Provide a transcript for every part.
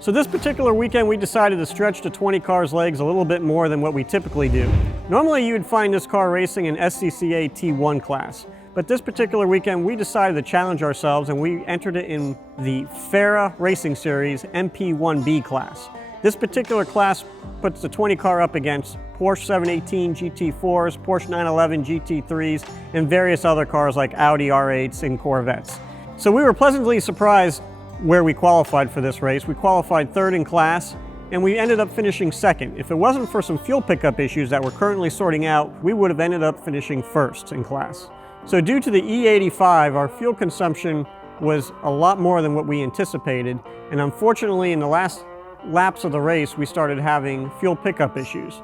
So this particular weekend we decided to stretch the 20 car's legs a little bit more than what we typically do. Normally you would find this car racing in SCCA T1 class, but this particular weekend we decided to challenge ourselves and we entered it in the FARA Racing Series MP1B class. This particular class puts the 20 car up against Porsche 718 GT4s, Porsche 911 GT3s, and various other cars like Audi R8s and Corvettes. So we were pleasantly surprised where we qualified for this race. We qualified third in class, and we ended up finishing second. If it wasn't for some fuel pickup issues that we're currently sorting out, we would have ended up finishing first in class. So due to the E85, our fuel consumption was a lot more than what we anticipated, and unfortunately in the last laps of the race we started having fuel pickup issues.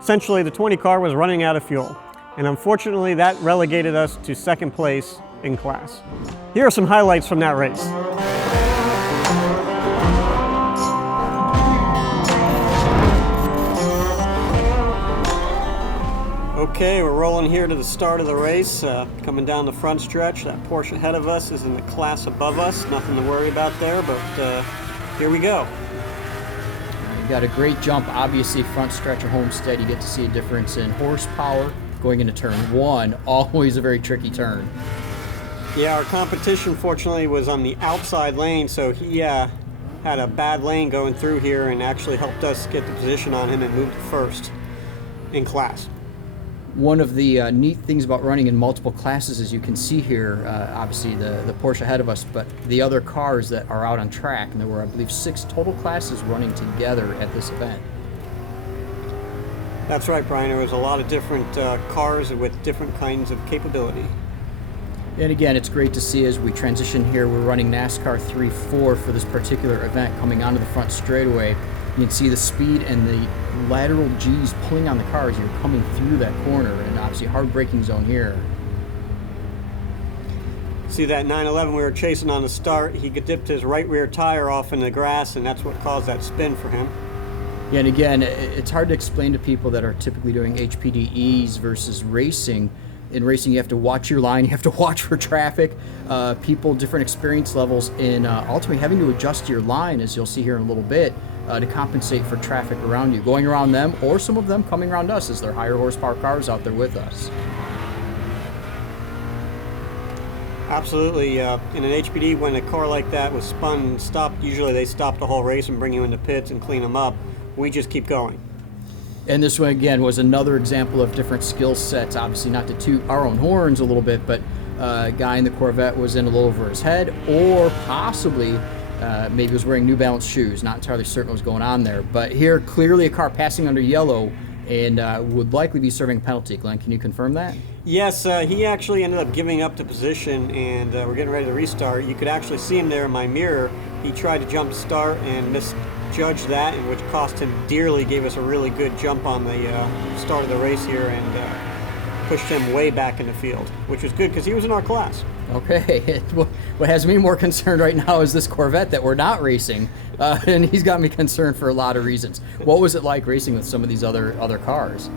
Essentially the 20 car was running out of fuel, and unfortunately that relegated us to second place in class. Here are some highlights from that race. Okay, we're rolling here to the start of the race, coming down the front stretch. That Porsche ahead of us is in the class above us. Nothing to worry about there, but here we go. You got a great jump, obviously front stretch of Homestead. You get to see a difference in horsepower going into turn one. Always a very tricky turn. Yeah, our competition fortunately was on the outside lane, so he had a bad lane going through here and actually helped us get the position on him and move to first in class. One of the neat things about running in multiple classes, as you can see here, obviously the Porsche ahead of us, but the other cars that are out on track, and there were, I believe, 6 total classes running together at this event. That's right, Brian. There was a lot of different cars with different kinds of capability. And again, it's great to see as we transition here. We're running NASCAR 3-4 for this particular event, coming onto the front straightaway. You can see the speed and the lateral G's pulling on the car as you're coming through that corner, and obviously hard braking zone here. See that 911 we were chasing on the start, he dipped his right rear tire off in the grass, and that's what caused that spin for him. Yeah, and again, it's hard to explain to people that are typically doing HPDEs versus racing. In racing, you have to watch your line, you have to watch for traffic, people, different experience levels, and ultimately having to adjust your line, as you'll see here in a little bit, to compensate for traffic around you, going around them, or some of them coming around us as they're higher horsepower cars out there with us. Absolutely. In an HPD, when a car like that was spun and stopped, usually they stop the whole race and bring you in the pits and clean them up. We just keep going. And this one, again, was another example of different skill sets. Obviously, not to toot our own horns a little bit, but a guy in the Corvette was in a little over his head, or possibly maybe was wearing New Balance shoes. Not entirely certain what was going on there. But here, clearly a car passing under yellow and would likely be serving a penalty. Glenn, can you confirm that? Yes, he actually ended up giving up the position, and we're getting ready to restart. You could actually see him there in my mirror. He tried to jump start and misjudged that, and which cost him dearly. Gave us a really good jump on the start of the race here and pushed him way back in the field, which was good because he was in our class. Okay, what has me more concerned right now is this Corvette that we're not racing, and he's got me concerned for a lot of reasons. What was it like racing with some of these other cars?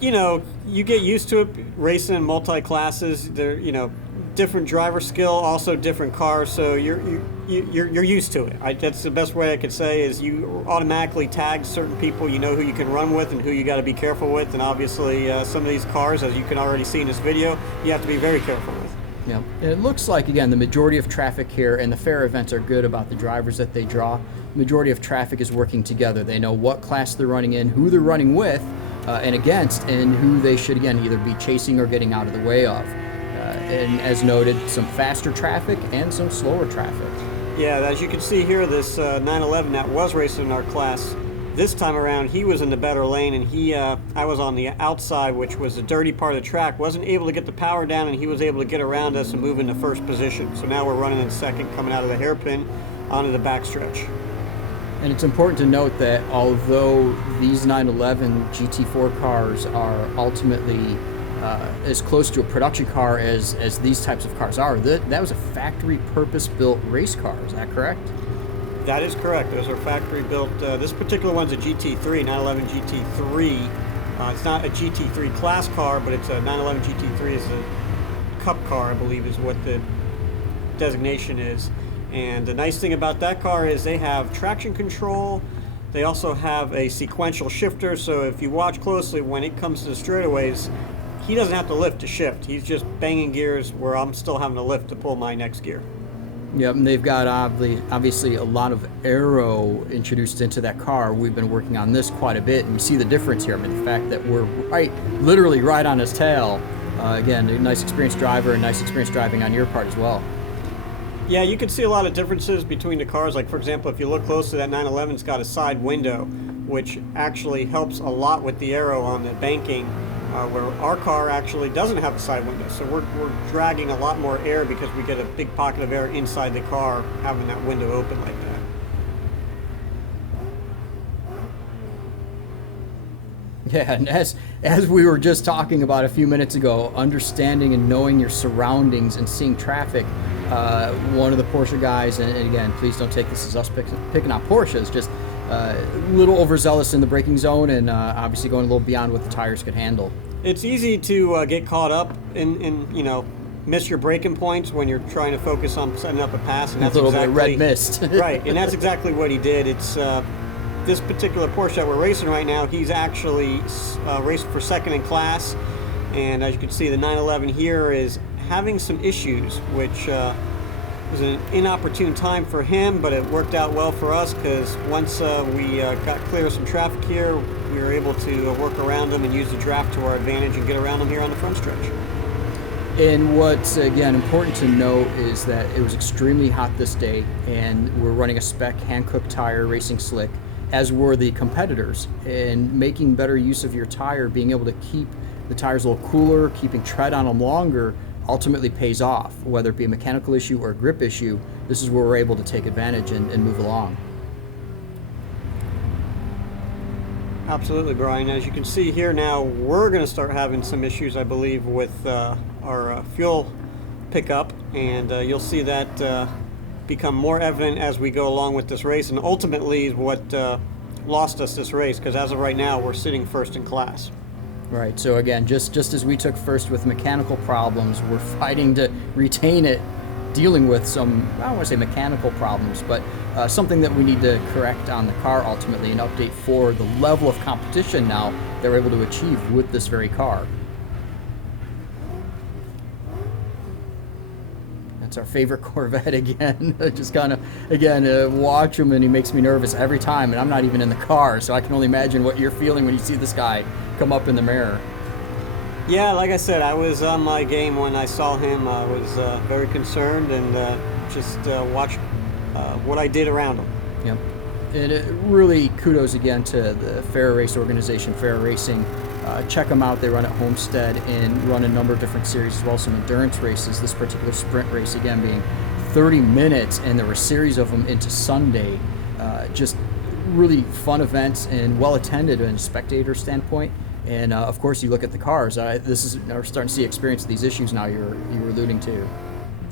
You know, you get used to it racing in multi-classes. They're, you know, different driver skill, also different cars, so you're used to it. That's the best way I could say is you automatically tag certain people. You know who you can run with and who you got to be careful with, and obviously some of these cars, as you can already see in this video, you have to be very careful with. Yeah, it looks like, again, the majority of traffic here, and the FARA events are good about the drivers that they draw. The majority of traffic is working together. They know what class they're running in, who they're running with and against, and who they should, again, either be chasing or getting out of the way of. And as noted, some faster traffic and some slower traffic. Yeah, as you can see here, this 911 that was racing in our class, this time around he was in the better lane, and I was on the outside, which was the dirty part of the track. Wasn't able to get the power down, and he was able to get around us and move into first position. So now we're running in second, coming out of the hairpin onto the backstretch. And it's important to note that although these 911 GT4 cars are ultimately as close to a production car as these types of cars are, that was a factory purpose-built race car. Is that correct? That is correct. Those are factory-built. This particular one's a GT3, 911 GT3. It's not a GT3 class car, but it's a 911 GT3 is a cup car, I believe, is what the designation is. And the nice thing about that car is they have traction control. They also have a sequential shifter, so if you watch closely, when it comes to the straightaways, he doesn't have to lift to shift. He's just banging gears where I'm still having to lift to pull my next gear. Yep, and they've got obviously a lot of aero introduced into that car. We've been working on this quite a bit, and you see the difference here. I mean, the fact that we're literally right on his tail. Again, a nice experienced driver, and nice experience driving on your part as well. Yeah, you can see a lot of differences between the cars. Like, for example, if you look closely, that 911's got a side window, which actually helps a lot with the aero on the banking, where our car actually doesn't have a side window. So we're dragging a lot more air because we get a big pocket of air inside the car having that window open like that. Yeah, and as we were just talking about a few minutes ago, understanding and knowing your surroundings and seeing traffic, one of the Porsche guys, and again, please don't take this as us picking on Porsches, just a little overzealous in the braking zone, and obviously going a little beyond what the tires could handle. It's easy to get caught up in miss your braking points when you're trying to focus on setting up a pass, and that's a little exactly bit of red mist. Right, and that's exactly what he did. It's this particular Porsche that we're racing right now, he's actually racing for second in class, and as you can see, the 911 here is having some issues, which was an inopportune time for him, but it worked out well for us because once we got clear of some traffic here, we were able to work around them and use the draft to our advantage and get around them here on the front stretch. And what's, again, important to note is that it was extremely hot this day, and we're running a spec hand-cooked tire racing slick, as were the competitors. And making better use of your tire, being able to keep the tires a little cooler, keeping tread on them longer, ultimately pays off. Whether it be a mechanical issue or a grip issue, this is where we're able to take advantage and move along. Absolutely, Brian. As you can see here now, we're going to start having some issues, I believe, with our fuel pickup, and you'll see that become more evident as we go along with this race, and ultimately is what lost us this race, because as of right now, we're sitting first in class. Right, so again, just as we took first with mechanical problems, we're fighting to retain it, dealing with some, I don't want to say mechanical problems, but something that we need to correct on the car ultimately, an update for the level of competition now that we're able to achieve with this very car. That's our favorite Corvette again. Just kind of, again, watch him, and he makes me nervous every time, and I'm not even in the car, so I can only imagine what you're feeling when you see this guy come up in the mirror. Yeah, like I said, I was on my game when I saw him. I was very concerned and just watched what I did around him. Yep. And really kudos again to the FARA race organization, FARA Racing. Check them out. They run at Homestead and run a number of different series as well, some endurance races. This particular sprint race, again, being 30 minutes, and there were a series of them into Sunday. Just really fun events and well attended in a spectator standpoint. And of course, you look at the cars. This is, we're starting to see experience these issues now you were alluding to.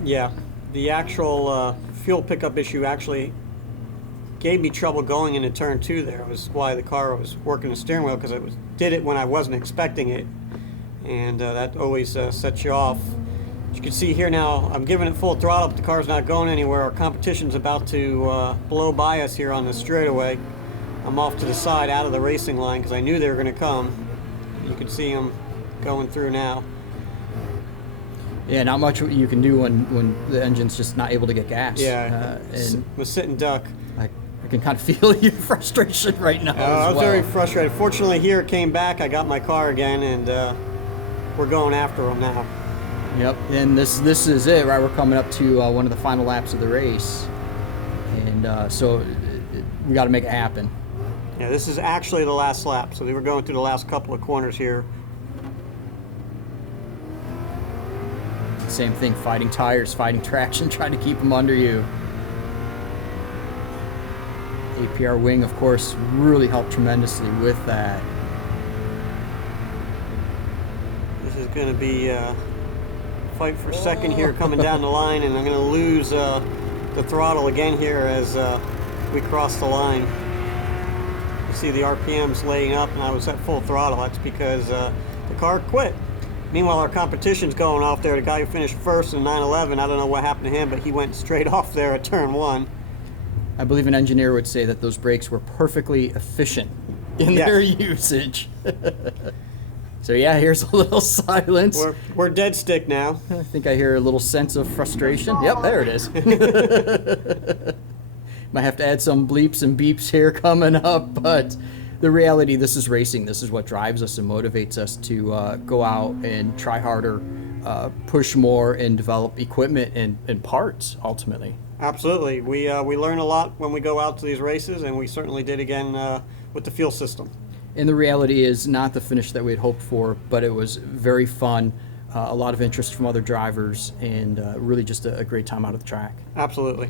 Yeah, the actual fuel pickup issue actually gave me trouble going into turn 2 there. It was why the car was working the steering wheel, because did it when I wasn't expecting it, and that always sets you off. As you can see here now, I'm giving it full throttle, but the car's not going anywhere. Our competition's about to blow by us here on the straightaway. I'm off to the side out of the racing line because I knew they were going to come. You can see them going through now. Yeah, not much you can do when the engine's just not able to get gas. Yeah, and was sit and duck. I can kind of feel your frustration right now. I was very frustrated. Fortunately, here it came back. I got my car again, and we're going after them now. Yep, and this is it, right? We're coming up to one of the final laps of the race, and so we got to make it happen. Yeah, this is actually the last lap, so they were going through the last couple of corners here. Same thing, fighting tires, fighting traction, trying to keep them under you. APR wing, of course, really helped tremendously with that. This is going to be a fight for second here coming down the line, and I'm going to lose the throttle again here as we cross the line. You see the RPMs laying up, and I was at full throttle. That's because the car quit. Meanwhile, our competition's going off there. The guy who finished first in 911, I don't know what happened to him, but he went straight off there at turn 1. I believe an engineer would say that those brakes were perfectly efficient in Yes. their usage. So yeah, here's a little silence. We're dead stick now. I think I hear a little sense of frustration. Yep, there it is. Might have to add some bleeps and beeps here coming up, but the reality, this is racing. This is what drives us and motivates us to go out and try harder, push more, and develop equipment and parts, ultimately. Absolutely. We learn a lot when we go out to these races, and we certainly did again with the fuel system. And the reality is not the finish that we had hoped for, but it was very fun, a lot of interest from other drivers, and really just a great time out of the track. Absolutely.